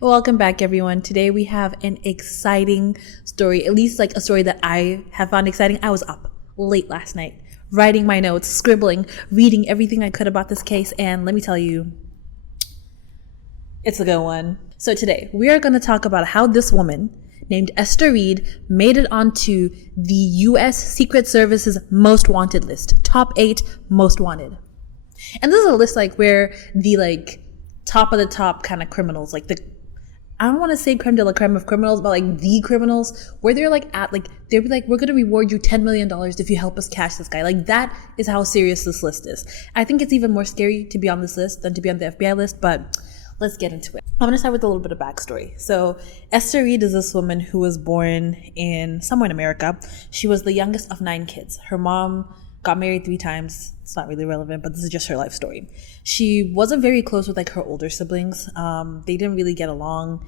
Welcome back, everyone. Today we have an exciting story, at least like a story that I have found exciting. I was up late last night, writing my notes, scribbling, reading everything I could about this case, and let me tell you, it's a good one. So today we are going to talk about how this woman named Esther Reed made it onto the U.S. Secret Service's most wanted list, top 8 most wanted. And this is a list like where the top of the top kind of criminals, like I don't want to say creme de la creme of criminals, but like the criminals, where they're like they'll be like, we're going to reward you $10 million if you help us catch this guy. Like, that is how serious this list is. I think it's even more scary to be on this list than to be on the FBI list, but let's get into it. I'm going to start with a little bit of backstory. So Esther Reed is this woman who was born somewhere in America. She was the youngest of 9 kids. Her mom got married 3 times. It's not really relevant, but this is just her life story. She wasn't very close with her older siblings. They didn't really get along.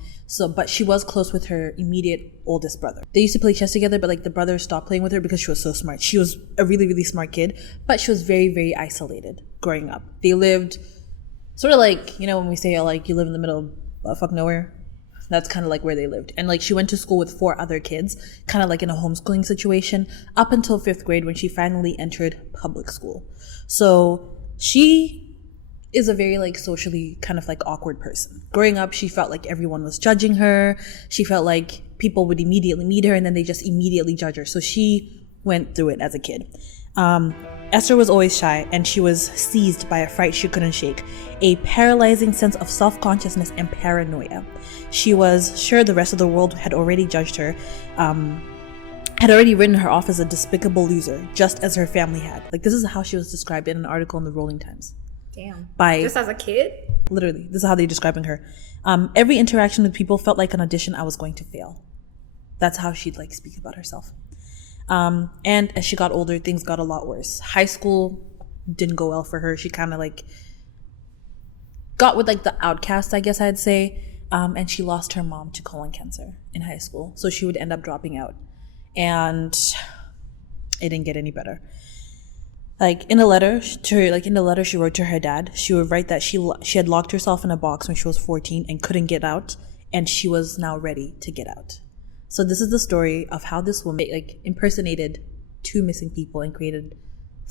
But she was close with her immediate oldest brother. They used to play chess together, but the brother stopped playing with her because she was so smart. She was a really, really smart kid, but she was very, very isolated growing up. They lived sort of when we say you live in the middle of fuck nowhere. That's kind of like where they lived. And she went to school with 4 other kids, kind of like in a homeschooling situation, up until 5th grade when she finally entered public school. So she is a very socially kind of awkward person. Growing up, she felt like everyone was judging her. She felt like people would immediately meet her and then they just immediately judge her. So she went through it as a kid. Esther was always shy, and she was seized by a fright she couldn't shake, a paralyzing sense of self-consciousness and paranoia. She was sure the rest of the world had already judged her, had already written her off as a despicable loser, just as her family had. This is how she was described in an article in the Rolling Times. Damn. Just as a kid? Literally, this is how they're describing her. Every interaction with people felt like an audition I was going to fail. That's how she'd speak about herself. And as she got older, things got a lot worse. High school didn't go well for her. She kind of got with the outcasts, I guess I'd say. And she lost her mom to colon cancer in high school. So she would end up dropping out. And it didn't get any better. In a letter she wrote to her dad, she would write that she had locked herself in a box when she was 14 and couldn't get out, and she was now ready to get out. So this is the story of how this woman impersonated 2 missing people and created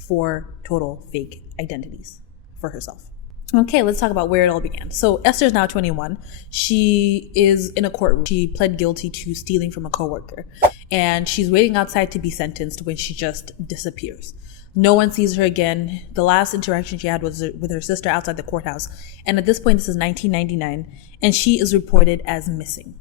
4 total fake identities for herself. Okay, let's talk about where it all began. So Esther's now 21. She is in a courtroom. She pled guilty to stealing from a coworker, and she's waiting outside to be sentenced when she just disappears. No one sees her again. The last interaction she had was with her sister outside the courthouse. And at this point, this is 1999, and she is reported as missing.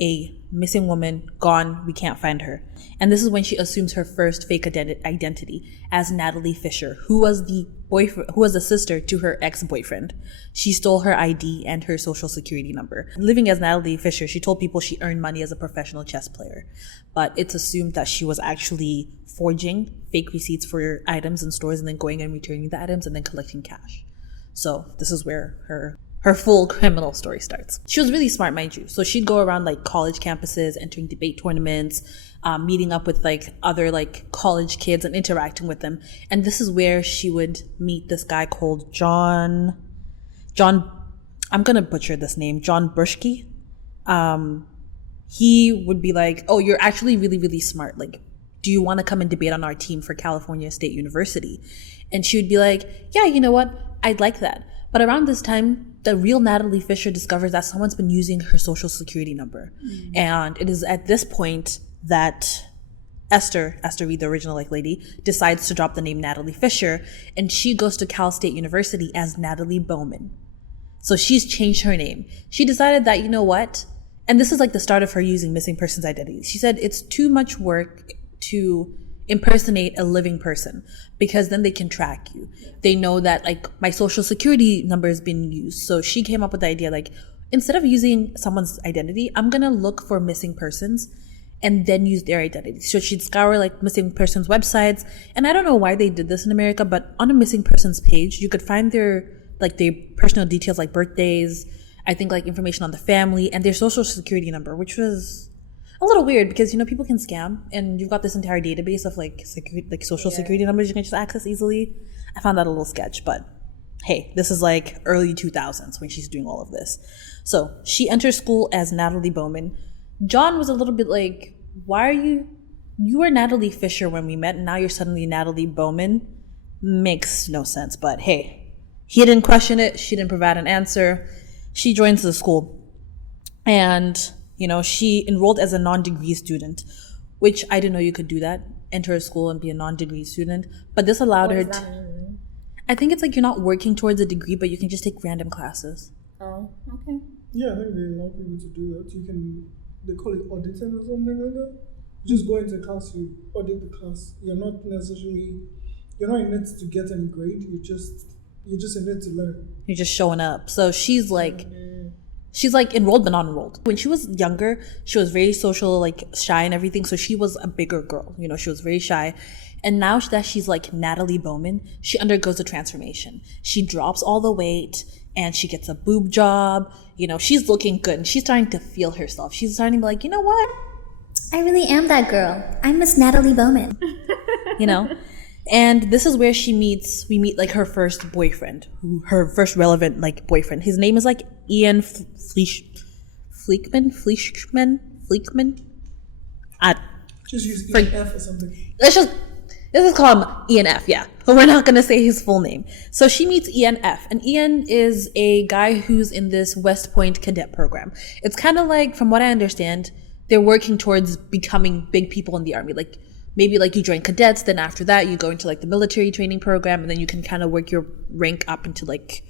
A missing woman, gone, we can't find her. And this is when she assumes her first fake identity as Natalie Fisher, who was the sister to her ex-boyfriend. She stole her ID and her social security number. Living as Natalie Fisher, she told people she earned money as a professional chess player. But it's assumed that she was actually forging fake receipts for items in stores and then going and returning the items and then collecting cash. So this is where her full criminal story starts. She was really smart, mind you. So she'd go around college campuses, entering debate tournaments, meeting up with other college kids and interacting with them. And this is where she would meet this guy called John, I'm gonna butcher this name, John Bushke. He would be like, oh, you're actually really, really smart. Do you want to come and debate on our team for California State University? And she would be like, yeah, you know what? I'd like that. But around this time, the real Natalie Fisher discovers that someone's been using her social security number. Mm. And it is at this point that Esther Reed, the original lady, decides to drop the name Natalie Fisher, and she goes to Cal State University as Natalie Bowman. So she's changed her name. She decided that, you know what? And this is the start of her using missing persons identities. She said it's too much work to impersonate a living person because then they can track you. They know that my social security number has been used. So she came up with the idea instead of using someone's identity, I'm gonna look for missing persons and then use their identity. So she'd scour missing persons websites, and I don't know why they did this in America, but on a missing persons page you could find their personal details like birthdays, I think information on the family, and their social security number, which was a little weird because people can scam, and you've got this entire database of social security numbers you can just access easily. I found that a little sketch, but hey, this is like early 2000s when she's doing all of this. So she enters school as Natalie Bowman. John was a little bit like, why are you were Natalie Fisher when we met, and now you're suddenly Natalie Bowman? Makes no sense, but hey, he didn't question it. She didn't provide an answer. She joins the school, and she enrolled as a non-degree student, which I didn't know you could do that, enter a school and be a non-degree student. But this allowed her to, I think it's like you're not working towards a degree, but you can just take random classes. Oh, okay. Yeah, I think they allow people to do that. They call it auditing or something like that. You just go into class, you audit the class. You're not in it to get any grade. You're just in it to learn. You're just showing up. So she's like enrolled but not enrolled. When she was younger, she was very social, like shy and everything. So she was a bigger girl. She was very shy. And now that she's like Natalie Bowman, she undergoes a transformation. She drops all the weight and she gets a boob job. She's looking good and she's starting to feel herself. She's starting to be like, you know what? I really am that girl. I'm Miss Natalie Bowman. And this is where we meet like her first boyfriend, her first relevant like boyfriend. His name is like Ian Fleekman. Just use Ian F or something. Let's call him Ian F, yeah. But we're not going to say his full name. So she meets Ian F. And Ian is a guy who's in this West Point cadet program. It's kind of like, from what I understand, they're working towards becoming big people in the army. Like, maybe like you join cadets, then after that you go into like the military training program, and then you can kind of work your rank up into like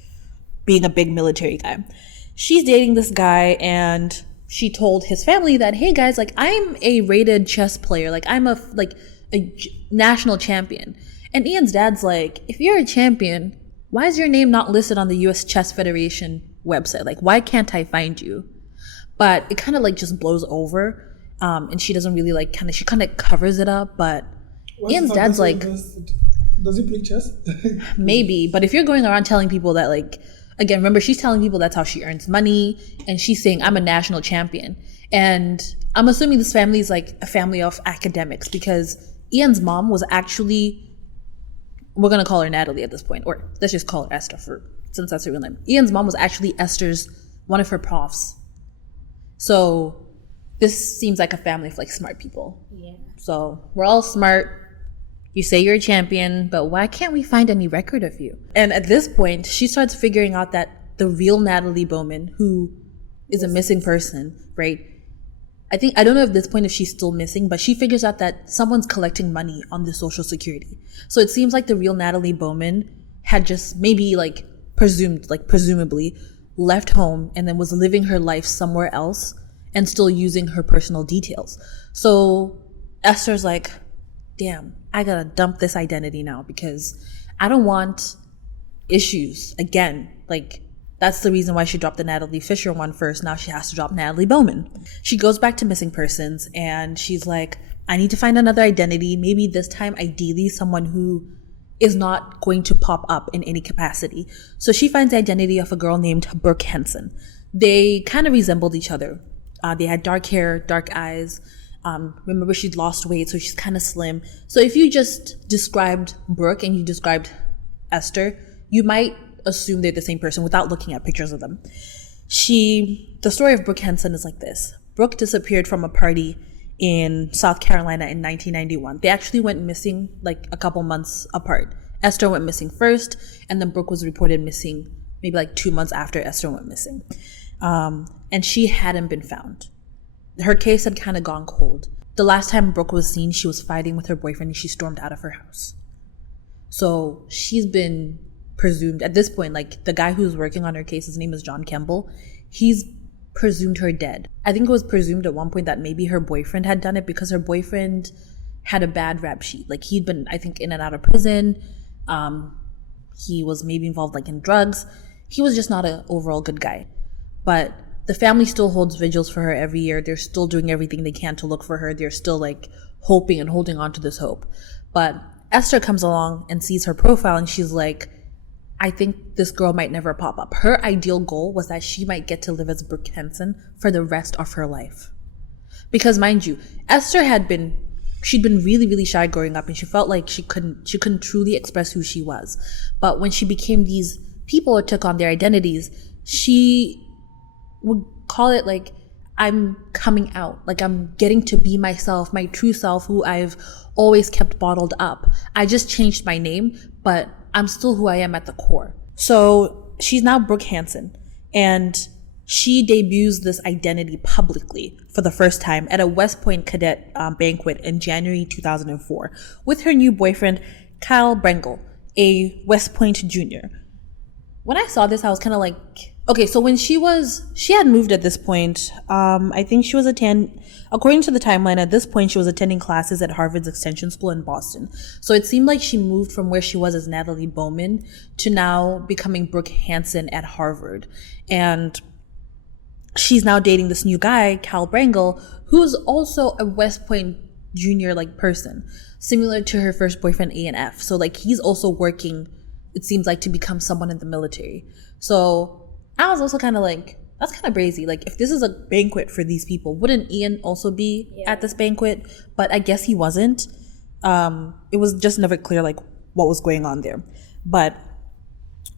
being a big military guy. She's dating this guy, and she told his family that, hey guys, like I'm a rated chess player. Like I'm a national champion. And Ian's dad's like, if you're a champion, why is your name not listed on the US Chess Federation website? Like, why can't I find you? But it kind of like just blows over. And she doesn't really like she kind of covers it up. But Ian's dad's like, does he play chess? Maybe. But if you're going around telling people that, like, again, remember, she's telling people that's how she earns money. And she's saying, I'm a national champion. And I'm assuming this family is like a family of academics, because Ian's mom was actually, we're going to call her Natalie at this point, or let's just call her Esther since that's her real name. Ian's mom was actually one of her profs. So this seems like a family of like smart people. Yeah. So we're all smart. You say you're a champion, but why can't we find any record of you? And at this point, she starts figuring out that the real Natalie Bowman, who is a missing person, right? I don't know at this point if she's still missing, but she figures out that someone's collecting money on the Social Security. So it seems like the real Natalie Bowman had just maybe presumably left home and then was living her life somewhere else and still using her personal details. So Esther's like, damn, I gotta dump this identity now because I don't want issues again. Like, that's the reason why she dropped the Natalie Fisher one first. Now she has to drop Natalie Bowman. She goes back to missing persons and she's like, I need to find another identity. Maybe this time, ideally, someone who is not going to pop up in any capacity. So she finds the identity of a girl named Brooke Henson. They kind of resembled each other. They had dark hair, dark eyes. Remember, she'd lost weight, so she's kind of slim. So if you just described Brooke and you described Esther, you might assume they're the same person without looking at pictures of them. The story of Brooke Henson is like this. Brooke disappeared from a party in South Carolina in 1991. They actually went missing like a couple months apart. Esther went missing first, and then Brooke was reported missing maybe like 2 months after Esther went missing. And she hadn't been found. Her case had kind of gone cold. The last time Brooke was seen, she was fighting with her boyfriend and she stormed out of her house. So she's been presumed, at this point, like the guy who's working on her case, his name is John Kemble, he's presumed her dead. I think it was presumed at one point that maybe her boyfriend had done it because her boyfriend had a bad rap sheet. Like, he'd been, I think, in and out of prison. He was maybe involved like in drugs. He was just not an overall good guy. But the family still holds vigils for her every year. They're still doing everything they can to look for her. They're still like hoping and holding on to this hope. But Esther comes along and sees her profile and she's like, I think this girl might never pop up. Her ideal goal was that she might get to live as Brooke Henson for the rest of her life. Because mind you, Esther she'd been really, really shy growing up and she felt like she couldn't truly express who she was. But when she became these people took on their identities, she would call it like, I'm coming out, like I'm getting to be myself, my true self, who I've always kept bottled up. I just changed my name, but I'm still who I am at the core. So she's now Brooke Hansen, and she debuts this identity publicly for the first time at a West Point cadet banquet in January 2004 with her new boyfriend, Kyle Brengel, a West Point junior. When I saw this, I was kind of like, okay, so when she had moved at this point. I think she was according to the timeline, at this point, she was attending classes at Harvard's Extension School in Boston. So it seemed like she moved from where she was as Natalie Bowman to now becoming Brooke Hansen at Harvard. And she's now dating this new guy, Cal Brengel, who's also a West Point junior like person, similar to her first boyfriend, A&F. So like he's also working, it seems like, to become someone in the military. So I was also kind of like, that's kind of crazy. Like, if this is a banquet for these people, wouldn't Ian also be at this banquet? But I guess he wasn't. It was just never clear, like, what was going on there. But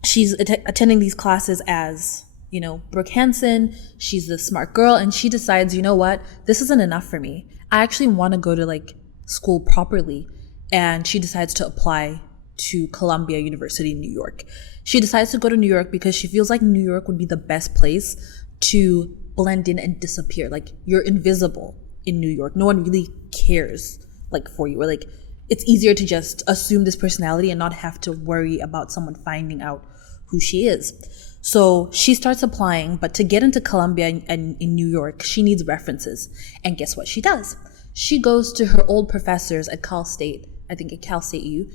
she's attending these classes as, you know, Brooke Hansen. She's the smart girl, and she decides, you know what? This isn't enough for me. I actually want to go to, like, school properly. And she decides to apply to Columbia University in New York. She decides to go to New York because she feels like New York would be the best place to blend in and disappear. Like, you're invisible in New York. No one really cares, like, for you. Or, like, it's easier to just assume this personality and not have to worry about someone finding out who she is. So she starts applying, but to get into Columbia in New York, she needs references. And guess what she does? She goes to her old professors at Cal State. I think at Cal State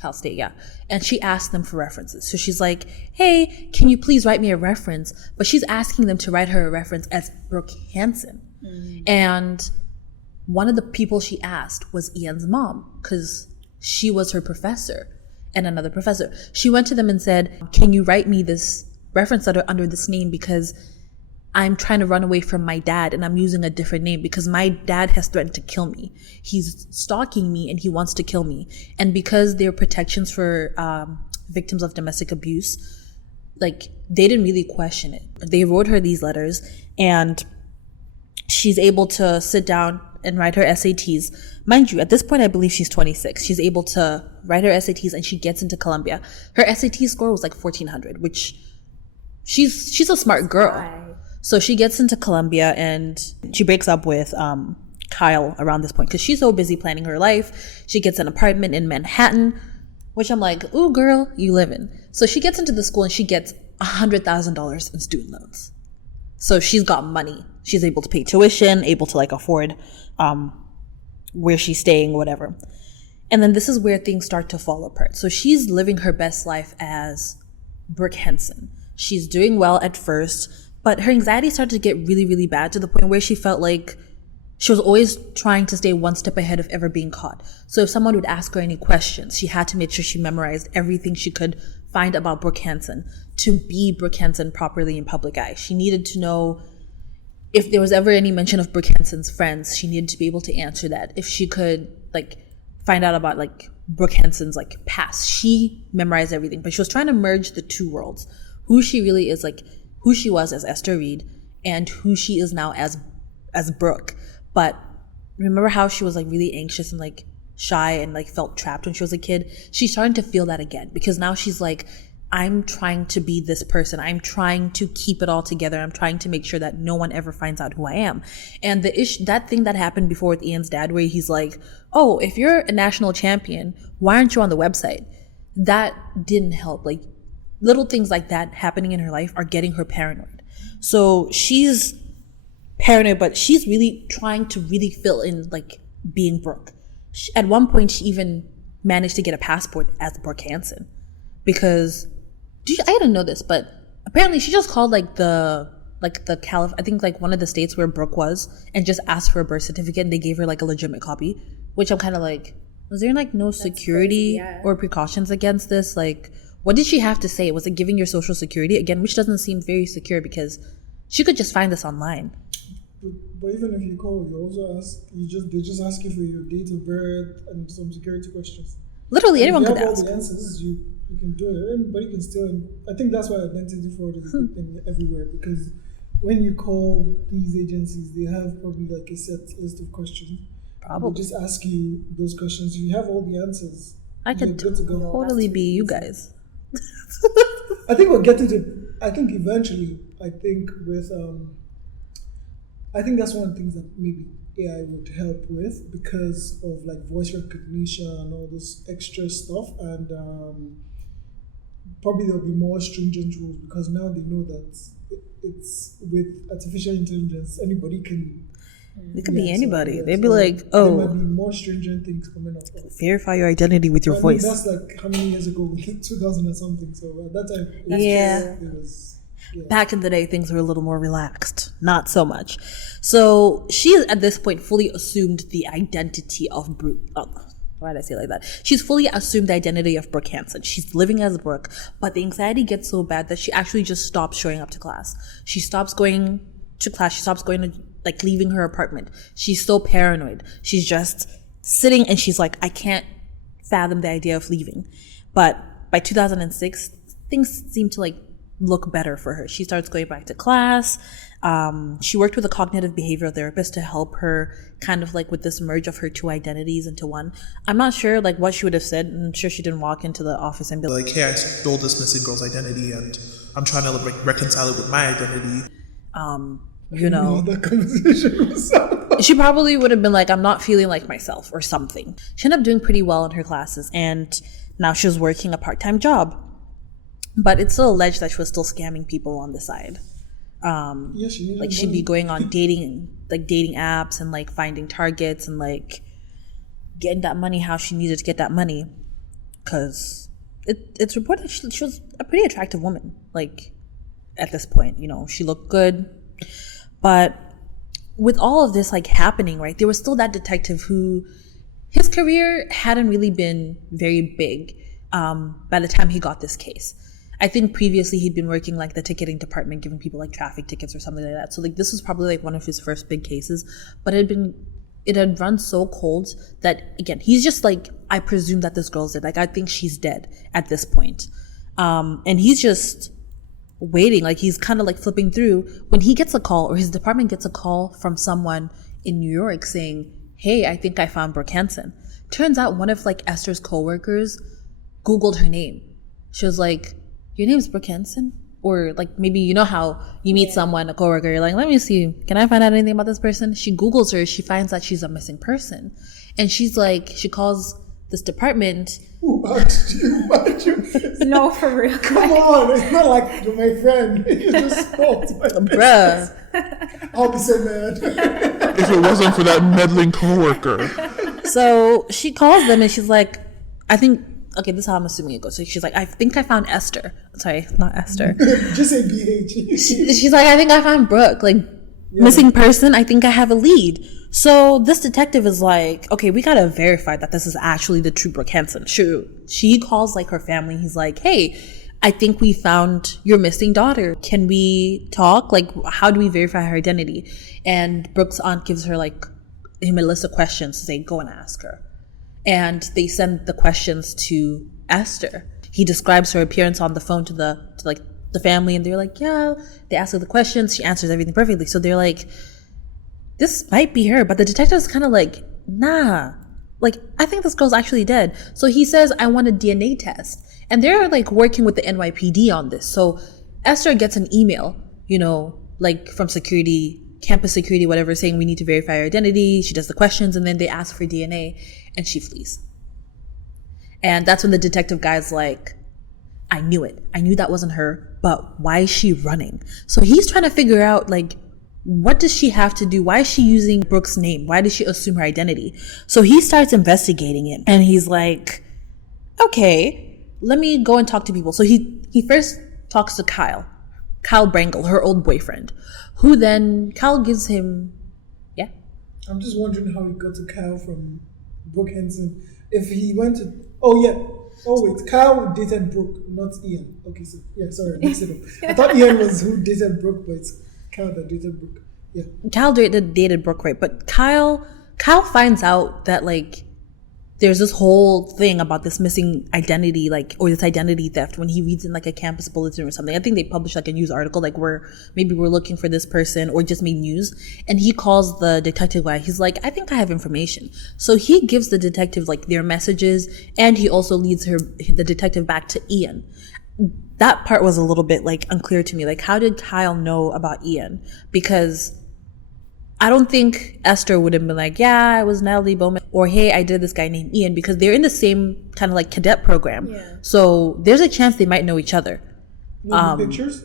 Cal State, yeah. And she asked them for references. So she's like, hey, can you please write me a reference? But she's asking them to write her a reference as Brooke Hansen. And one of the people she asked was Ian's mom, because she was her professor and another professor. She went to them and said, can you write me this reference letter under this name, because I'm trying to run away from my dad and I'm using a different name because my dad has threatened to kill me. He's stalking me and he wants to kill me. And because there are protections for victims of domestic abuse, like, they didn't really question it. They wrote her these letters, and she's able to sit down and write her SATs. Mind you, at this point, I believe she's 26. She's able to write her SATs and she gets into Columbia. Her SAT score was like 1400, which she's a smart girl. Right. So she gets into Columbia and she breaks up with Kyle around this point because she's so busy planning her life. She gets an apartment in Manhattan, which I'm like, ooh, girl, you live in. So she gets into the school and she gets $100,000 in student loans. So she's got money. She's able to pay tuition, able to like afford where she's staying, whatever. And then this is where things start to fall apart. So she's living her best life as Brooke Hansen. She's doing well at first, but her anxiety started to get really, really bad to the point where she felt like she was always trying to stay one step ahead of ever being caught. So if someone would ask her any questions, she had to make sure she memorized everything she could find about Brooke Hansen to be Brooke Hansen properly in public eye. She needed to know if there was ever any mention of Brooke Hansen's friends. She needed to be able to answer that. If she could like find out about like Brooke Hansen's like past, she memorized everything. But she was trying to merge the two worlds: who she really is, like who she was as Esther Reed, and who she is now as Brooke. But remember how she was like really anxious and like shy and like felt trapped when she was a kid? She's starting to feel that again, because now she's like, I'm trying to be this person. I'm trying to keep it all together. I'm trying to make sure that no one ever finds out who I am. And that thing that happened before with Ian's dad, where he's like, oh, if you're a national champion, why aren't you on the website? That didn't help. Like, little things like that happening in her life are getting her paranoid. So she's paranoid, but she's really trying to really fill in like being Brooke. At one point, she even managed to get a passport as Brooke Hansen, because I didn't know this, but apparently she just called like the I think like one of the states where Brooke was, and just asked for a birth certificate, and they gave her like a legitimate copy. Which I'm kind of like, was there like no security or precautions against this? Like, what did she have to say? Was it giving your social security again, which doesn't seem very secure, because she could just find this online. But even if you call, you also ask. They just ask you for your date of birth and some security questions. Literally, anyone could If you have ask. all the answers, you can do it. Anybody can steal. And I think that's why identity fraud is a big thing everywhere, because when you call these agencies, they have probably like a set list of questions. Probably. They just ask you those questions. You have all the answers. I could good to go. totally be you guys. I think we'll get into. I think eventually. I think with. I think that's one of the things that maybe AI would help with, because of like voice recognition and all this extra stuff, and probably there'll be more stringent rules, because now they know that it's with artificial intelligence, anybody can. It could be anybody. Yeah, They'd be so like, there oh, might be more stringent things coming up. verify your identity with your I mean, voice. that's like how many years ago? 2000 or something. So at that time, it was. Yeah. Back in the day, things were a little more relaxed. Not so much. So she at this point fully assumed the identity of Brooke. Oh, why did I say it like that? She's fully assumed the identity of Brooke Hansen. She's living as Brooke, but the anxiety gets so bad that she actually just stops showing up to class. She stops going to class. She stops going to, like, leaving her apartment. She's so paranoid. She's just sitting and she's like, I can't fathom the idea of leaving. But by 2006, things seem to like look better for her. She starts going back to class. She worked with a cognitive behavioral therapist to help her kind of like with this merge of her two identities into one. I'm not sure like what she would have said. I'm sure she didn't walk into the office and be like, hey, I stole this missing girl's identity and I'm trying to reconcile it with my identity. You know, that conversation was she probably would have been like, I'm not feeling like myself or something. She ended up doing pretty well in her classes, and now she was working a part-time job. But it's still alleged that she was still scamming people on the side. Yeah, She'd be going on dating apps and like finding targets and like getting that money how she needed to get that money. Cause it's reported she was a pretty attractive woman. Like at this point, you know, she looked good. But with all of this like happening, right, there was still that detective who his career hadn't really been very big by the time he got this case. I think previously he'd been working like the ticketing department, giving people like traffic tickets or something like that. So like this was probably like one of his first big cases, but it had run so cold that again, he's just like, I presume that this girl's dead. Like I think she's dead at this point. And he's just waiting, like he's kind of like flipping through when he gets a call, or his department gets a call from someone in New York saying, hey, I think I found Brooke Hansen. Turns out one of like Esther's coworkers Googled her name. She was like, your name's Brooke Hansen? Or like maybe you know how you meet someone, a coworker, you're like, let me see, can I find out anything about this person? She Googles her, she finds that she's a missing person. And she's like, she calls this department. Who asked you? Why'd you? No, for real. Come on, it's not like you're my friend. You just spoke. Bruh. I'll be so mad. If it wasn't for that meddling coworker. So she calls them and she's like, I think, okay, this is how I'm assuming it goes. So she's like, I think I found Esther. Sorry, not Esther. Just say BH. She's like, I think I found Brooke. Like, missing person, I think I have a lead. So this detective is like, okay, we gotta verify that this is actually the true Brooke Hansen. She calls like her family. He's like, hey, I think we found your missing daughter. Can we talk? Like, how do we verify her identity? And Brooke's aunt gives her like him a list of questions to say, go and ask her. And they send the questions to Esther. He describes her appearance on the phone to the family, and they're like, yeah. They ask her the questions. She answers everything perfectly. So they're like, this might be her. But the detective's kind of like, nah. Like, I think this girl's actually dead. So he says, I want a DNA test. And they're like working with the NYPD on this. So Esther gets an email, you know, like from security, campus security, whatever, saying we need to verify her identity. She does the questions, and then they ask for DNA, and she flees. And that's when the detective guy's like, I knew it. I knew that wasn't her, but why is she running? So he's trying to figure out, like, what does she have to do? Why is she using Brooke's name? Why did she assume her identity? So he starts investigating it, and he's like, okay, let me go and talk to people. So he first talks to Kyle Brangle, her old boyfriend, who then Kyle gives him, yeah. I'm just wondering how he got to Kyle from Brooke Hansen. If he went to, oh yeah, oh wait, Kyle dated Brooke, not Ian. Okay, so yeah, sorry, I mixed it up. I thought Ian was who dated Brooke, but it's Kyle that dated Brooke. Yeah. Kyle dated Brooke, right? But Kyle finds out that like there's this whole thing about this missing identity, like, or this identity theft when he reads in like a campus bulletin or something. I think they published like a news article, like we're looking for this person or just made news. And he calls the detective guy. He's like, I think I have information. So he gives the detective like their messages, and he also leads the detective back to Ian. That part was a little bit like unclear to me. Like, how did Kyle know about Ian? Because I don't think Esther would have been like, yeah, I was Natalie Bowman, or hey, I did this guy named Ian, because they're in the same kind of like cadet program. Yeah. So there's a chance they might know each other. Maybe pictures?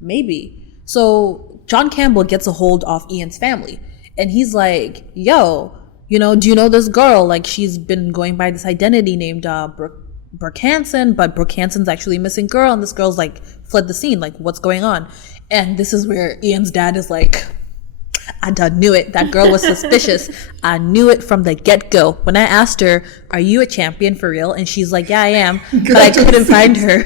Maybe. So John Campbell gets a hold of Ian's family, and he's like, yo, do you know this girl? Like, she's been going by this identity named Brooke Hansen, but Brooke Hansen's actually a missing girl, and this girl's like fled the scene. Like, what's going on? And this is where Ian's dad is like, I done knew it. That girl was suspicious. I knew it from the get-go. When I asked her, are you a champion for real? And she's like, yeah, I am. But I couldn't find her.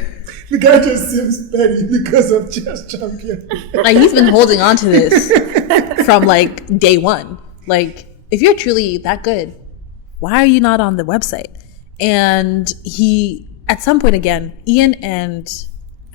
The guy just seems petty because of chess champion. Like, he's been holding on to this from like day one. Like, if you're truly that good, why are you not on the website? And he, at some point again, Ian and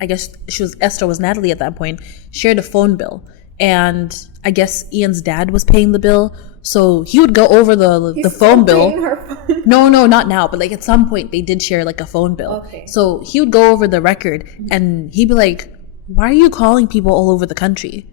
I guess Esther was Natalie at that point, shared a phone bill. And I guess Ian's dad was paying the bill, so he would go over the phone bill. Phone. No, not now, but like at some point they did share like a phone bill. Okay. So he would go over the record, and he'd be like, "Why are you calling people all over the country?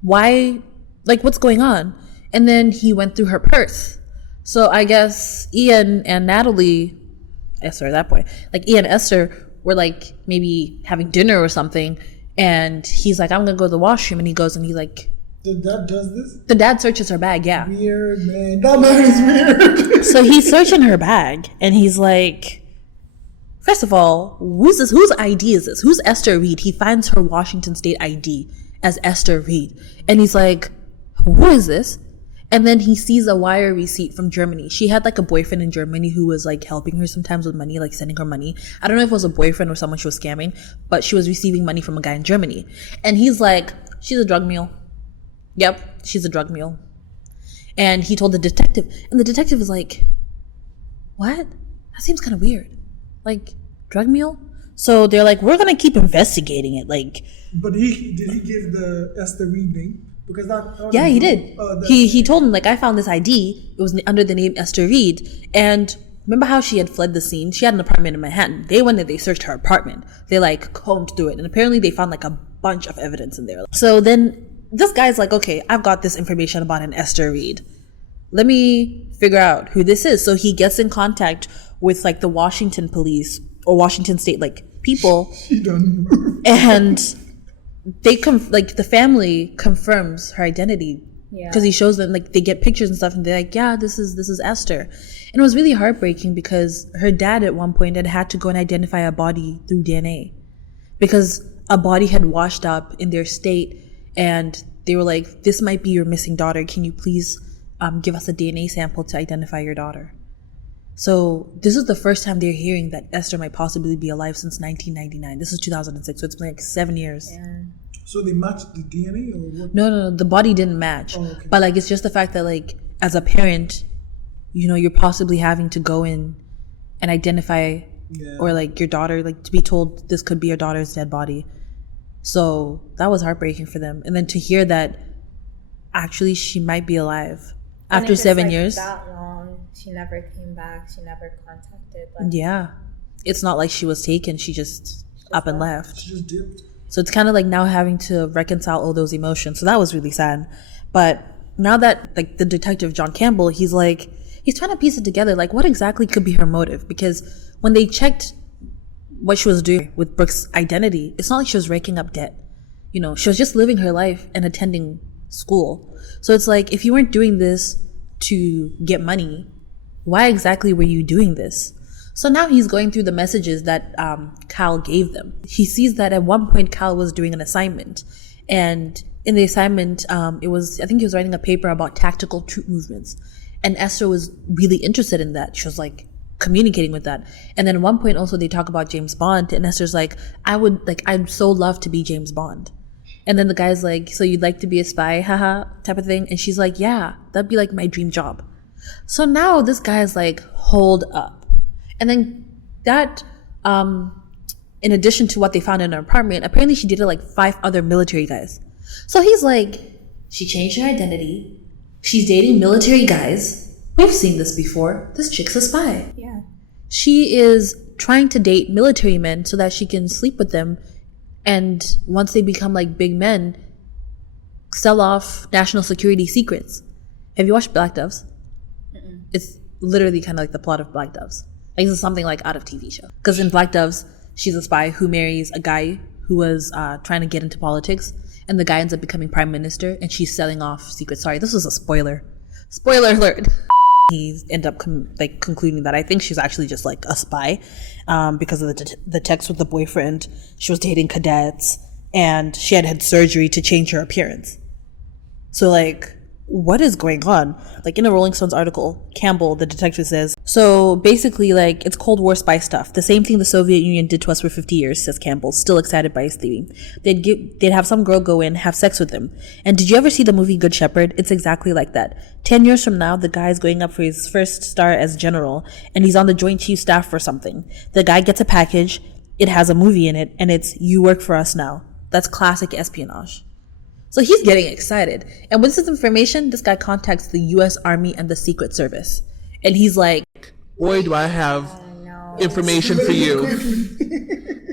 Why? Like, what's going on?" And then he went through her purse. So I guess Ian and Esther at that point, like Ian and Esther were like maybe having dinner or something. And he's like, I'm gonna go to the washroom, and he goes and he like, the dad does this? The dad searches her bag, yeah. Weird, man. That man is weird. So he's searching her bag, and he's like, first of all, who's this? Whose ID is this? Who's Esther Reed? He finds her Washington State ID as Esther Reed, and he's like, who is this? And then he sees a wire receipt from Germany. She had like a boyfriend in Germany who was like helping her sometimes with money, like sending her money. I don't know if it was a boyfriend or someone she was scamming, but she was receiving money from a guy in Germany. And he's like, she's a drug mule. Yep, she's a drug mule. And he told the detective, and the detective is like, what? That seems kind of weird. Like, drug mule? So they're like, we're gonna keep investigating it. Like, but did he give the Esther Reed name? Because that yeah, he did. He told him, like, I found this ID. It was under the name Esther Reed. And remember how she had fled the scene? She had an apartment in Manhattan. They went and they searched her apartment. They like combed through it, and apparently they found like a bunch of evidence in there. So then this guy's like, okay, I've got this information about an Esther Reed. Let me figure out who this is. So he gets in contact with like the Washington police or Washington State like people. She done moved. And they the family confirms her identity, because he shows them, like, they get pictures and stuff, and they're like, yeah, this is Esther. And it was really heartbreaking because her dad at one point had to go and identify a body through DNA, because a body had washed up in their state, and they were like, this might be your missing daughter. Can you please give us a DNA sample to identify your daughter? So this is the first time they're hearing that Esther might possibly be alive since 1999. This is 2006, so it's been like 7 years. Yeah. So they matched the DNA or what? No, the body didn't match. Oh, okay. But like, it's just the fact that like, as a parent, you're possibly having to go in and identify, or like your daughter, like to be told this could be your daughter's dead body. So that was heartbreaking for them. And then to hear that actually she might be alive after 7 years. That long, she never came back. She never contacted. Yeah, it's not like she was taken. She just up and left. She just dipped. So it's kind of like now having to reconcile all those emotions. So that was really sad. But now that like the detective John Campbell, he's trying to piece it together. Like, what exactly could be her motive? Because when they checked what she was doing with Brooke's identity, it's not like she was raking up debt. She was just living her life and attending school. So it's like, if you weren't doing this to get money, why exactly were you doing this? So now he's going through the messages that Kyle gave them. He sees that at one point Kyle was doing an assignment, and in the assignment, I think he was writing a paper about tactical troop movements, and Esther was really interested in that. She was like communicating with that. And then at one point also they talk about James Bond, and Esther's like, I'd so love to be James Bond. And then the guy's like, so you'd like to be a spy, haha, type of thing. And she's like, yeah, that'd be like my dream job. So now this guy is like, hold up. And then that, in addition to what they found in her apartment, apparently she dated like 5 other military guys. So he's like, she changed her identity. She's dating military guys. We've seen this before. This chick's a spy. Yeah. She is trying to date military men so that she can sleep with them. And once they become like big men, sell off national security secrets. Have you watched Black Doves? Mm-mm. It's literally kind of like the plot of Black Doves. Like, this is something like out of TV show. Because in Black Doves, she's a spy who marries a guy who was trying to get into politics, and the guy ends up becoming prime minister, and she's selling off secrets. Sorry, this was a spoiler. Spoiler alert. He ended up concluding that I think she's actually just like a spy, because of the text with the boyfriend. She was dating cadets, and she had surgery to change her appearance. So like, what is going on? Like, in a Rolling Stones article, Campbell, the detective, says, so basically, like, it's Cold War spy stuff. The same thing the Soviet Union did to us for 50 years, says Campbell, still excited by his theory. They'd have some girl go in, have sex with him. And did you ever see the movie Good Shepherd? It's exactly like that. 10 years from now, the guy's going up for his first star as general, and he's on the Joint Chiefs staff for something. The guy gets a package, it has a movie in it, and it's, you work for us now. That's classic espionage. So he's getting excited. And with this information, this guy contacts the US Army and the Secret Service. And he's like, Boy, do I have information for you.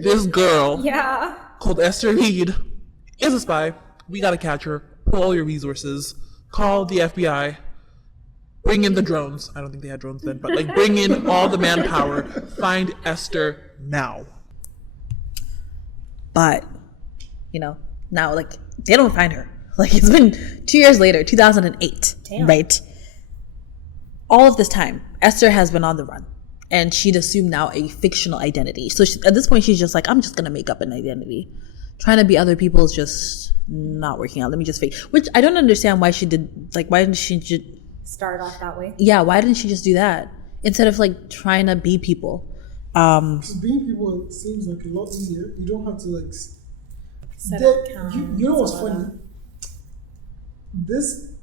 This girl called Esther Reed is a spy. We gotta catch her. Pull all your resources. Call the FBI. Bring in the drones. I don't think they had drones then, but like, bring in all the manpower. Find Esther now. But, you know, now, like, they don't find her. Like, it's been 2 years later, 2008. Damn. Right? All of this time, Esther has been on the run. And she'd assumed now a fictional identity. So at this point, she's just like, I'm just going to make up an identity. Trying to be other people is just not working out. Let me just fake. Which I don't understand why she did. Like, why didn't she just start off that way? Yeah, why didn't she just do that? Instead of, like, trying to be people. Because being people seems like a lot easier. You don't have to, like... You know what's funny? This,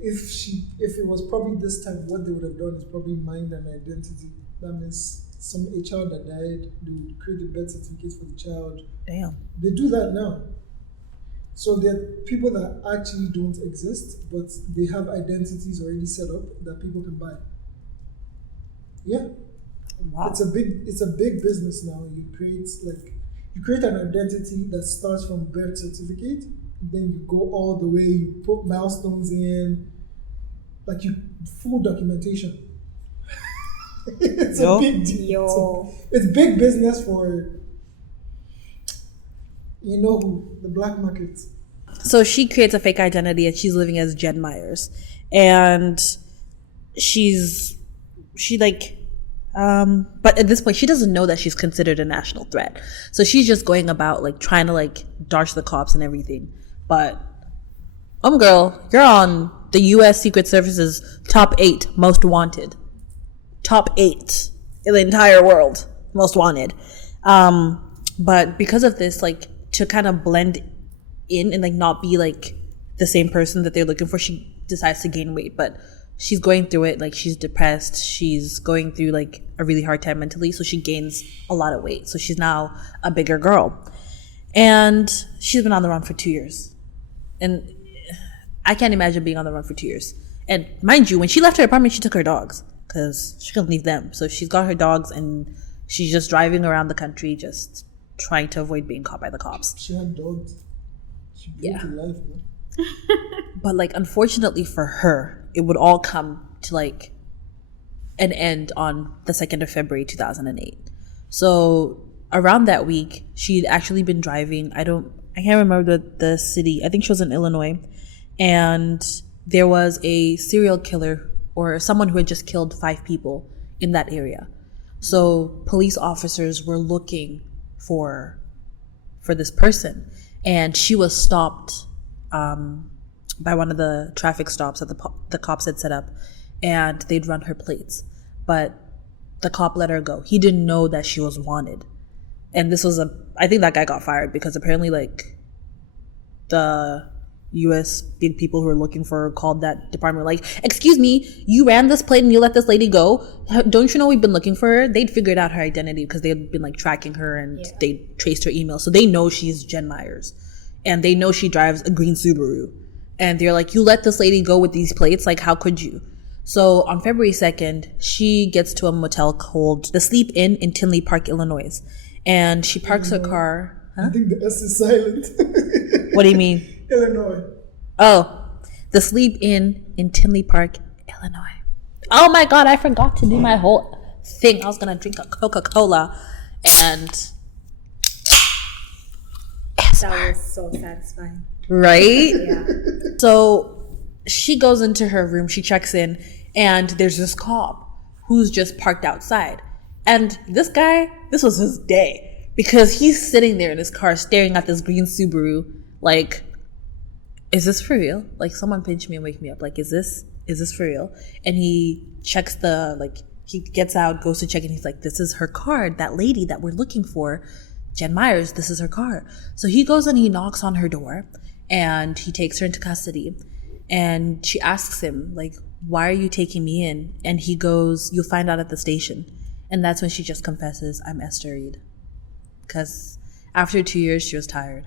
if it was probably this time, what they would have done is probably mind an identity. That means a child that died, they would create a birth certificate for the child. Damn. They do that now. So there are people that actually don't exist, but they have identities already set up that people can buy. Yeah. Wow. It's a big business now. You create an identity that starts from birth certificate, then you go all the way, you put milestones in, like full documentation. It's a big deal. It's big business for, you know who, the black market. So she creates a fake identity and she's living as Jen Myers. And but at this point, she doesn't know that she's considered a national threat. So she's just going about, like, trying to, like, dodge the cops and everything. But, girl, you're on the U.S. Secret Service's top 8 most wanted. Top 8 in the entire world most wanted. But because of this, like, to kind of blend in and, like, not be, like, the same person that they're looking for, she decides to gain weight. But she's going through it, like, she's depressed, she's going through, like, a really hard time mentally, so she gains a lot of weight. So she's now a bigger girl. And she's been on the run for 2 years. And I can't imagine being on the run for 2 years. And mind you, when she left her apartment, she took her dogs, because she couldn't leave them. So she's got her dogs, and she's just driving around the country, just trying to avoid being caught by the cops. She had dogs. She built a life, man. But, like, unfortunately for her, it would all come to, like, an end on the 2nd of February 2008. So around that week, she'd actually been driving. I can't remember the city. I think she was in Illinois. And there was a serial killer or someone who had just killed 5 people in that area. So police officers were looking for this person. And she was stopped by one of the traffic stops that the cops had set up, and they'd run her plates. But the cop let her go. He didn't know that she was wanted. And this was I think that guy got fired because apparently, like, the US big people who are looking for her called that department like, excuse me, you ran this plane and you let this lady go? Don't you know we've been looking for her? They'd figured out her identity because they had been like tracking her and they traced her email. So they know she's Jen Myers and they know she drives a green Subaru. And they're like, you let this lady go with these plates? Like, how could you? So on February 2nd, she gets to a motel called the Sleep Inn in Tinley Park, Illinois. And she parks her car. Huh? I think the S is silent. What do you mean? Illinois. Oh, the Sleep Inn in Tinley Park, Illinois. Oh my God, I forgot to do my whole thing. I was going to drink a Coca-Cola and... That was so satisfying. Right? Yeah. So she goes into her room, she checks in, and there's this cop who's just parked outside. And this guy, this was his day because he's sitting there in his car staring at this green Subaru like, is this for real? Like, someone pinch me and wake me up. Like, is this for real? And he checks he gets out, goes to check, and he's like, this is her car, that lady that we're looking for, Jen Myers, this is her car. So he goes and he knocks on her door and he takes her into custody. And she asks him, like, why are you taking me in? And he goes, you'll find out at the station. And that's when she just confesses, I'm Esther Reed. Because after 2 years, she was tired.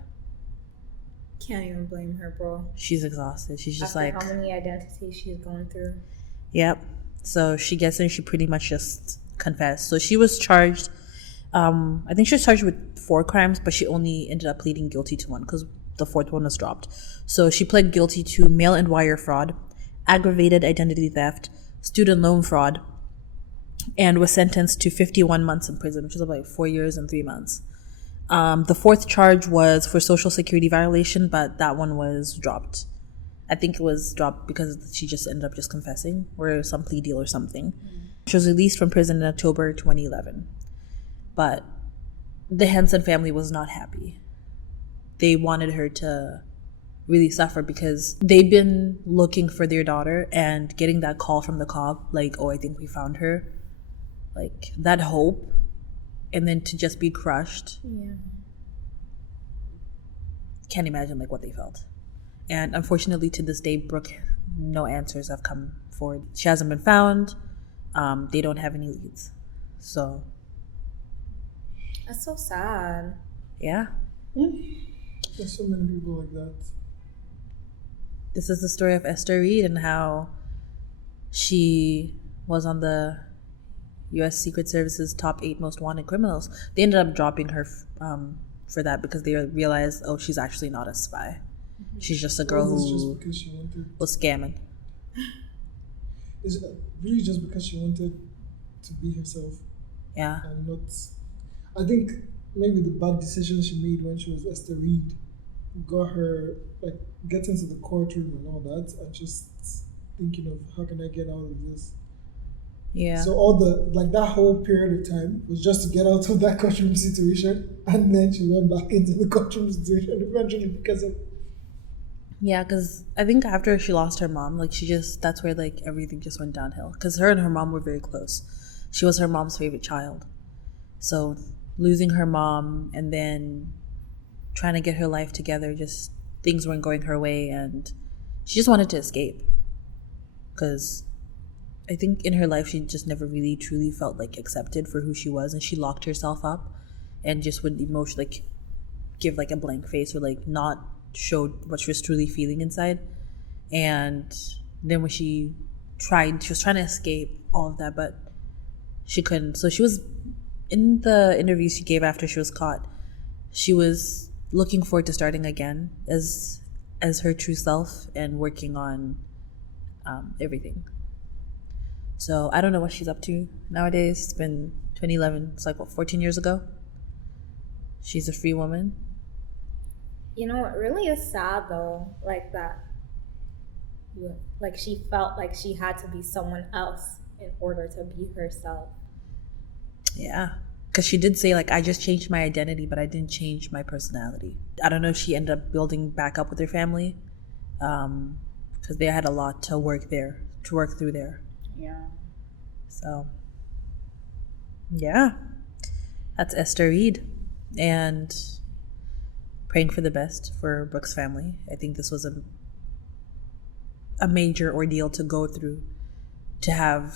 Can't even blame her, bro. She's exhausted. She's just After like... how many identities she's going through. Yep. So she gets in, she pretty much just confessed. So she was charged, I think she was charged with 4 crimes, but she only ended up pleading guilty to 1 because the 4th one was dropped. So she pled guilty to mail and wire fraud, aggravated identity theft, student loan fraud, and was sentenced to 51 months in prison, which is about 4 years and 3 months. The 4th charge was for social security violation, but that one was dropped. I think it was dropped because she just ended up just confessing or some plea deal or something. She was released from prison in October 2011. But the Henson family was not happy. They wanted her to really suffer because they've been looking for their daughter and getting that call from the cop, like, oh, I think we found her. Like, that hope. And then to just be crushed. Yeah. Can't imagine, like, what they felt. And unfortunately, to this day, Brooke, no answers have come forward. She hasn't been found. They don't have any leads. So... That's so sad. yeah. There's so many people like that. This is the story of Esther Reed and how she was on the U.S. Secret Service's top 8 most wanted criminals. They ended up dropping her for that because they realized, oh, she's actually not a spy. She's just a girl who was scamming. Is it really just because she wanted to be herself? Yeah. And not... I think maybe the bad decisions she made when she was Esther Reed got her, like, get into the courtroom and all that, and just thinking of how can I get out of this. Yeah. So all the, like, that whole period of time was just to get out of that courtroom situation, and then she went back into the courtroom situation eventually because of... Yeah, because I think after she lost her mom, like, that's where, like, everything just went downhill. Because her and her mom were very close. She was her mom's favorite child. So losing her mom and then trying to get her life together, just things weren't going her way, and she just wanted to escape. Because I think in her life she just never really truly felt like accepted for who she was, and she locked herself up and just would emotionally, like, give like a blank face or like not show what she was truly feeling inside. And then when she was trying to escape all of that, but she couldn't. So she was, in the interview she gave after she was caught, she was looking forward to starting again as her true self and working on everything. So I don't know what she's up to nowadays. It's been 2011. It's like, what, 14 years ago? She's a free woman. You know, it really is sad though, like that. Like she felt like she had to be someone else in order to be herself. Yeah, because she did say, like, I just changed my identity, but I didn't change my personality. I don't know if she ended up building back up with her family, because they had a lot to work through there. Yeah. So, yeah, that's Esther Reed, and praying for the best for Brooke's family. I think this was a major ordeal to go through, to have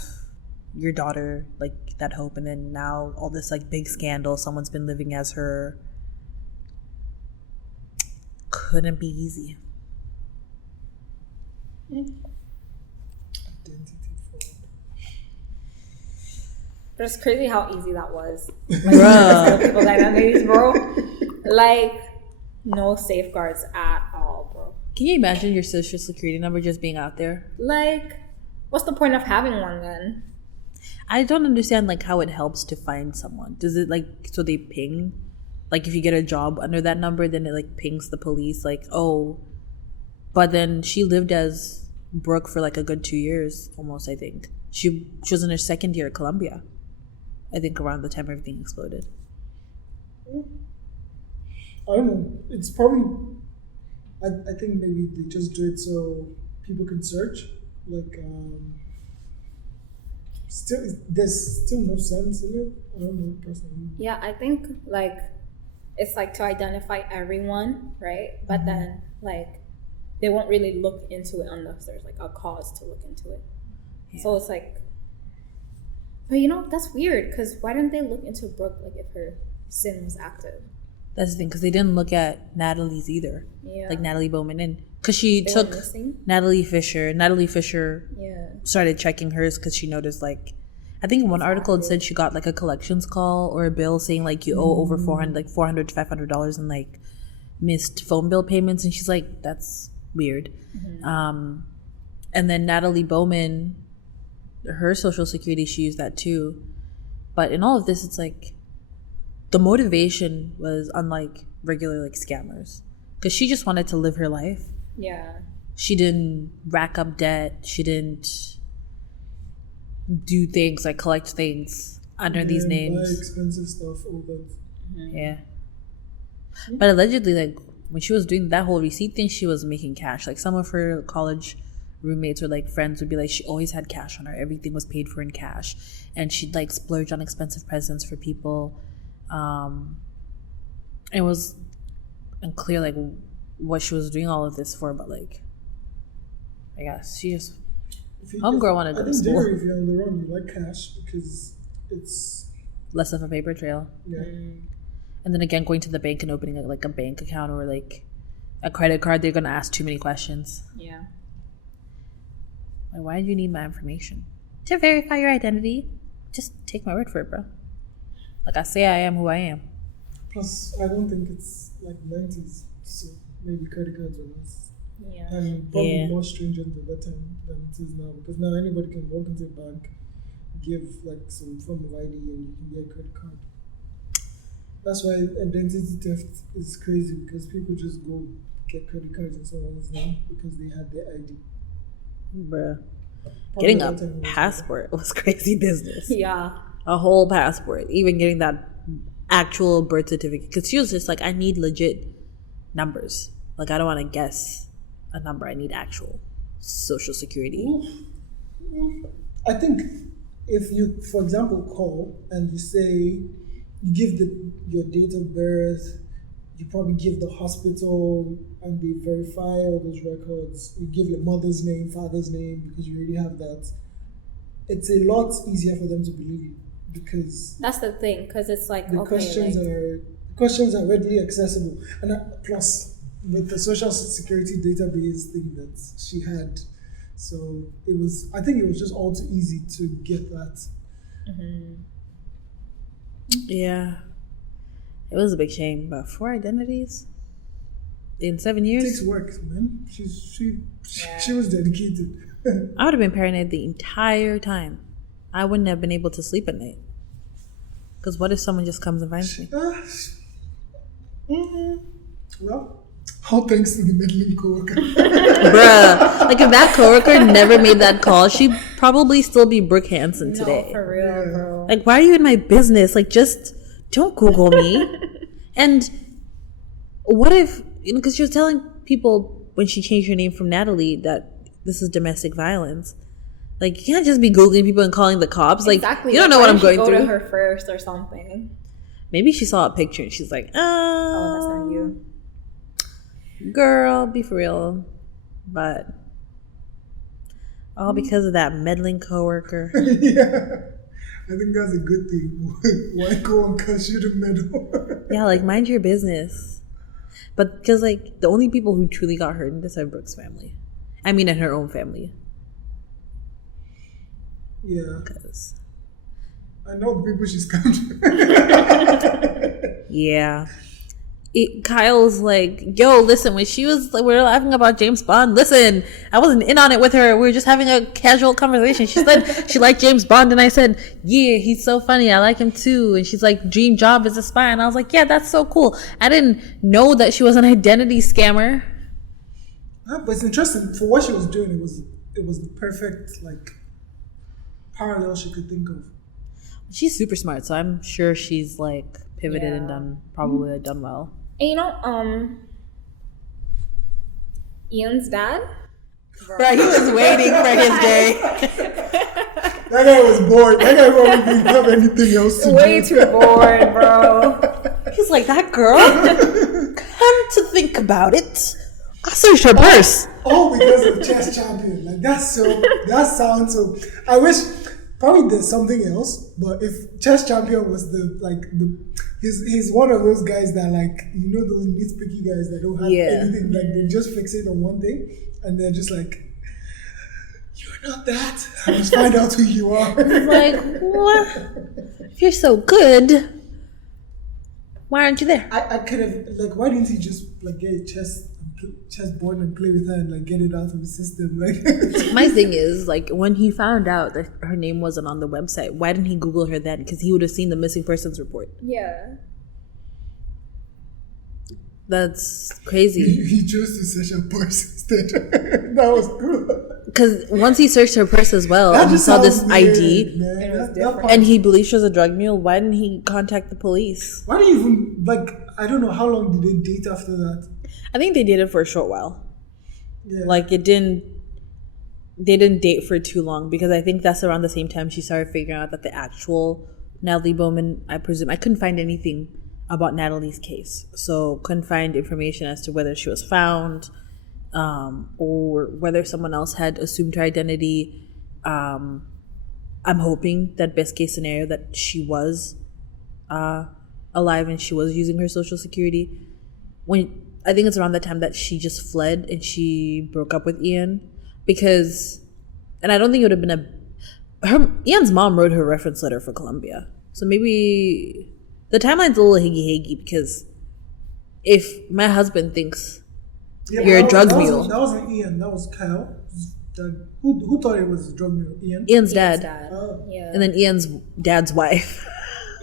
your daughter like that hope, and then now all this like big scandal. Someone's been living as her. Couldn't be easy. Identity fraud. But it's crazy how easy that was. Like, to people's identities, bro. Like, no safeguards at all, bro. Can you imagine your social security number just being out there? Like, what's the point of having one then? I don't understand like how it helps to find someone. Does it like so they ping? Like if you get a job under that number, then it like pings the police like, oh, but then she lived as Brooke for like a good 2 years almost, I think. She was in her second year at Columbia. I think around the time everything exploded. I don't know. It's probably. I think maybe they just do it so people can search. Like, still, there's still no sense in it. I don't know personally. Yeah, I think like it's like to identify everyone, right? But then like they won't really look into it unless there's like a cause to look into it. Yeah. So it's like, but you know, that's weird because why didn't they look into Brooke like if her sin was active? That's the thing, because they didn't look at Natalie's either. Yeah. Like Natalie Bowman, and because she took Natalie Fisher. Natalie Fisher started checking hers because she noticed like, I think in one article it said she got like a collections call or a bill saying like you owe over $400 to $500 in like missed phone bill payments, and she's like, that's weird. And then Natalie Bowman, her social security, she used that too. But in all of this, it's like the motivation was unlike regular like scammers, because she just wanted to live her life. Yeah. She didn't rack up debt. She didn't do things like collect things under these names. Buy expensive stuff, all that. Yeah. But allegedly, like when she was doing that whole receipt thing, she was making cash. Like some of her college roommates or like friends would be like, she always had cash on her. Everything was paid for in cash, and she'd like splurge on expensive presents for people. It was unclear like what she was doing all of this for, but like I guess she just homegirl wanted to go to school. If you're on the run, you like cash because it's less of a paper trail. Yeah. And then again, going to the bank and opening like a bank account or like a credit card, they're gonna ask too many questions. Yeah. Like, why do you need my information? To verify your identity. Just take my word for it, bro. Like I say, I am who I am. Plus, I don't think it's like 90s, so maybe credit cards are less. Yeah. And probably more stringent at that time than it is now, because now anybody can walk into a bank, give like some form of ID, and you can get a credit card. That's why identity theft is crazy, because people just go get credit cards in someone's name because they had their ID. Bruh. Getting a passport was crazy business. Yeah. A whole passport. Even getting that actual birth certificate. Because she was just like, I need legit numbers. Like, I don't want to guess a number. I need actual social security. I think if you, for example, call and you say, you give your date of birth, you probably give the hospital, and they verify all those records. You give your mother's name, father's name, because you already have that. It's a lot easier for them to believe you, because that's the thing. Because it's like the questions are readily accessible, and plus with the social security database thing that she had, so it was. I think it was just all too easy to get that. Yeah. It was a big shame, but 4 identities in 7 years. It takes work, man. She was dedicated. I would have been paranoid the entire time. I wouldn't have been able to sleep at night. Because what if someone just comes and finds me? Well, all thanks to the meddling coworker. Bruh, like if that coworker never made that call, she'd probably still be Brooke Hansen today. No, for real, bro. Like, why are you in my business? Like, just don't Google me. And what if, because she was telling people when she changed her name from Natalie that this is domestic violence. Like, you can't just be Googling people and calling the cops. Like, exactly. You don't know what I'm going through. through. Go to her first or something. Maybe she saw a picture and she's like, oh, that's not you. Girl, be for real. But all because of that meddling coworker. Yeah. I think that's a good thing. Why go and cuss you the middle? Yeah, like mind your business. But because like the only people who truly got hurt in this are Brooke's family. I mean, in her own family. Yeah. Because I know the people she's come to. yeah. Kyle's like, yo, listen, when she was like, we were laughing about James Bond, listen, I wasn't in on it with her. We were just having a casual conversation. She said she liked James Bond, and I said, yeah, he's so funny, I like him too. And she's like, dream job is a spy. And I was like, yeah, that's so cool. I didn't know that she was an identity scammer. But it's interesting. For what she was doing, it was the perfect like parallel she could think of. She's super smart, so I'm sure she's like pivoted and done well. And you know, Ian's dad. Right, he was waiting for his day. That guy was bored. That guy probably didn't have anything else to do. Way too bored, bro. He's like, that girl? Come to think about it, I searched her purse. All because of chess champion. Like that sounds so. I wish probably there's something else, but if chess champion was he's one of those guys that like, you know, those nitpicky guys that don't have anything, like they just fixate on one thing and they're just like, you're not that. I just find out who you are. Like, what? If you're so good, why aren't you there? I could have like, why didn't he just like get a chess board and play with her and like get it out of the system? Like my thing is like, when he found out that her name wasn't on the website, why didn't he Google her then? Because he would have seen the missing persons report. Yeah. That's crazy. He chose to search her purse instead. That was good. Because once he searched her purse as well, and he saw this ID, and he believed she was a drug mule, why didn't he contact the police? Why didn't you even, like, I don't know, how long did they date after that? I think they dated for a short while. Yeah. Like, they didn't date for too long, because I think that's around the same time she started figuring out that the actual Natalie Bowman, I presume, I couldn't find anything about Natalie's case, so couldn't find information as to whether she was found, or whether someone else had assumed her identity. I'm hoping that best case scenario that she was alive and she was using her social security. When I think it's around that time that she just fled and she broke up with Ian, because, and I don't think it would have been Ian's mom wrote her reference letter for Colombia, so maybe the timeline's a little higgy because if my husband thinks you're a drug mule. That wasn't Ian, that was Kyle. Who thought it was a drug mule? Ian? Ian's dad. Oh. Yeah. And then Ian's dad's wife.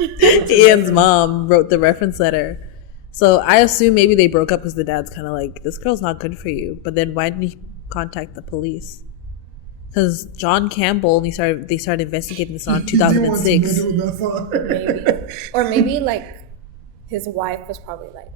Ian's mom wrote the reference letter. So I assume maybe they broke up because the dad's kind of like, this girl's not good for you. But then why didn't he contact the police? Because John Campbell, they started investigating this around 2006. Maybe. Or maybe like his wife was probably like,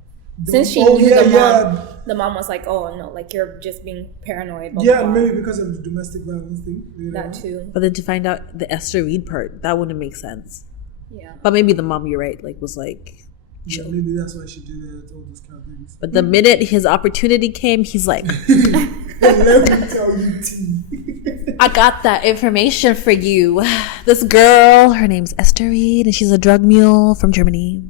since she knew the mom was like, oh no, like you're just being paranoid. Yeah, maybe because of the domestic violence thing. You know? That too. But then to find out the Esther Reed part, that wouldn't make sense. Yeah. But maybe the mom, you're right, like was like, yeah, maybe that's why she did it, all those kind of things. But the minute his opportunity came, he's like, let me tell you, T. I got that information for you. This girl, her name's Esther Reed, and she's a drug mule from Germany.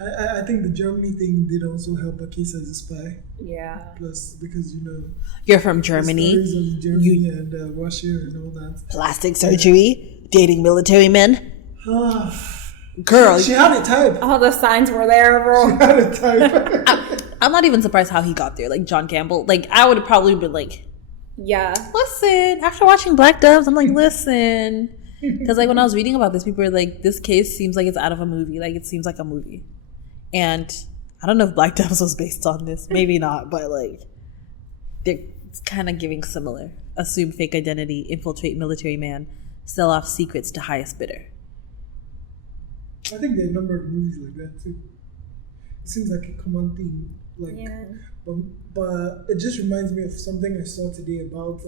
I think the Germany thing did also help a case as a spy. Yeah. Plus, because, you know, you're from Germany. The stories of Germany and Russia and all that. Plastic surgery, dating military men. Girl, she had a type. All the signs were there, bro. She had a type. I'm not even surprised how he got there. Like John Campbell, like I would have probably been like, yeah, listen. After watching Black Doves, I'm like, listen, because like when I was reading about this, people were like, this case seems like it's out of a movie. Like it seems like a movie, and I don't know if Black Doves was based on this. Maybe not, but like it's kind of giving similar. Assume fake identity, infiltrate military man, sell off secrets to highest bidder. I think there are a number of movies like that too. It seems like a common theme. Like, yeah. But it just reminds me of something I saw today about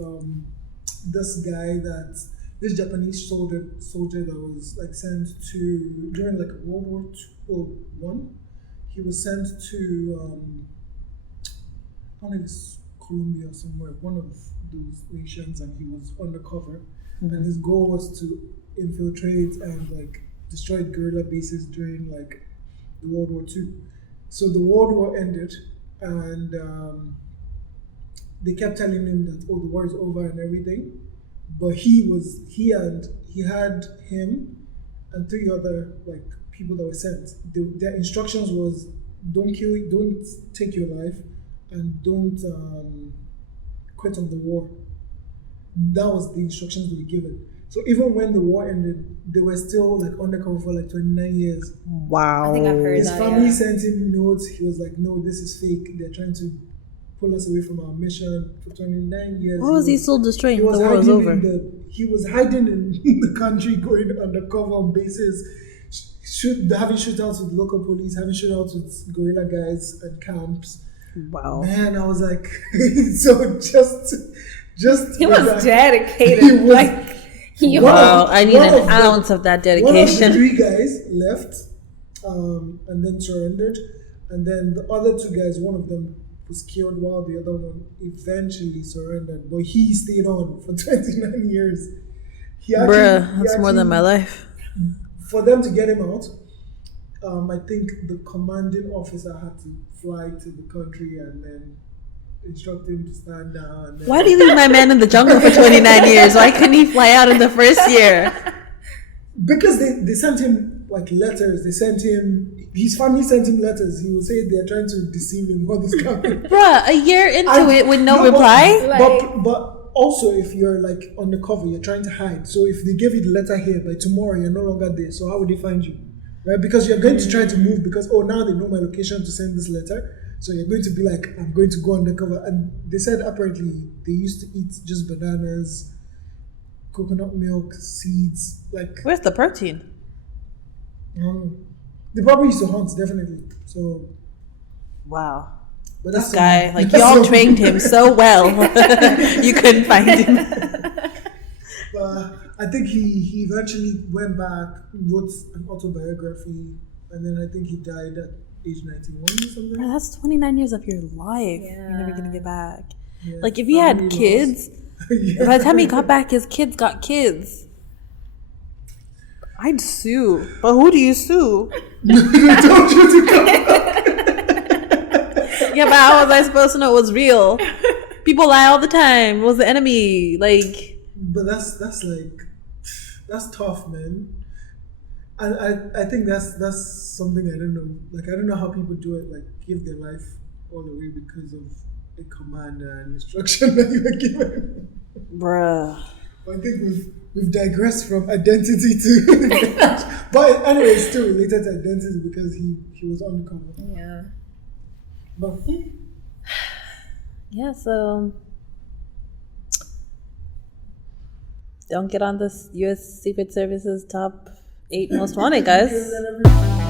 this Japanese soldier that was like sent to during like World War I. He was sent to think it's Colombia or somewhere, one of those nations, and he was undercover. And his goal was to infiltrate and like destroy guerrilla bases during like the World War II. So the World War ended, and they kept telling him that the war is over and everything. But he had him and 3 other like people that were sent. Their instructions was don't take your life, and don't quit on the war. That was the instructions they were given. So even when the war ended, they were still like undercover for like 29 years. Wow. I think I've heard His that. family sent him notes. He was like, "No, this is fake. They're trying to pull us away from our mission." For 29 years. What was he still destroying? He The was war was over. he was hiding in the country, going undercover on bases, having shootouts with local police, having shootouts with guerrilla guys at camps. Wow. Man, I was like, so just He was dedicated. He was- like he Wow, I need one an of the- ounce of that One of the dedication. 3 guys left, and then surrendered, and then the other 2 guys, one of them was killed while the other one eventually surrendered. But he stayed on for 29 years. Bruh, that's more than my life. For them to get him out, I think the commanding officer had to fly to the country and then instruct him to stand down. And then Why do you leave my man in the jungle for 29 years? Why couldn't he fly out in the first year? Because they sent him like letters. His family sent him letters. He would say they're trying to deceive him. All this kind of Bruh, a year into it with no reply? But also, if you're like undercover, you're trying to hide. So if they give you the letter here, by tomorrow you're no longer there. So how would they find you? Right? Because you're going to try to move because now they know my location to send this letter. So you're going to be like, I'm going to go undercover. And they said apparently they used to eat just bananas, coconut milk, seeds. Like, Where's the protein? they probably used to hunt, definitely. So, Wow. but This that's guy, like, that's y'all trained him so well. You couldn't find him. But I think he eventually went back, wrote an autobiography, and then I think he died at age 91 or something. Bruh, that's 29 years of your life. Yeah. You're never gonna get back. Yeah, Like, if he had family kids, Yeah. by the time he got back, his kids got kids. I'd sue. But who do you sue? I told you to come. Yeah, but how was I supposed to know it was real? People lie all the time. It was the enemy. Like, But that's tough, man. And I think that's something I don't know. Like, I don't know how people do it. Like, give their life all the way because of a command and instruction that you were given. bruh. I think we've digressed from identity to, but anyway, it's still related to identity because he was undercover. Yeah. But Yeah, so don't get on this U.S. Secret Service's top 8 most wanted, guys. because then everybody-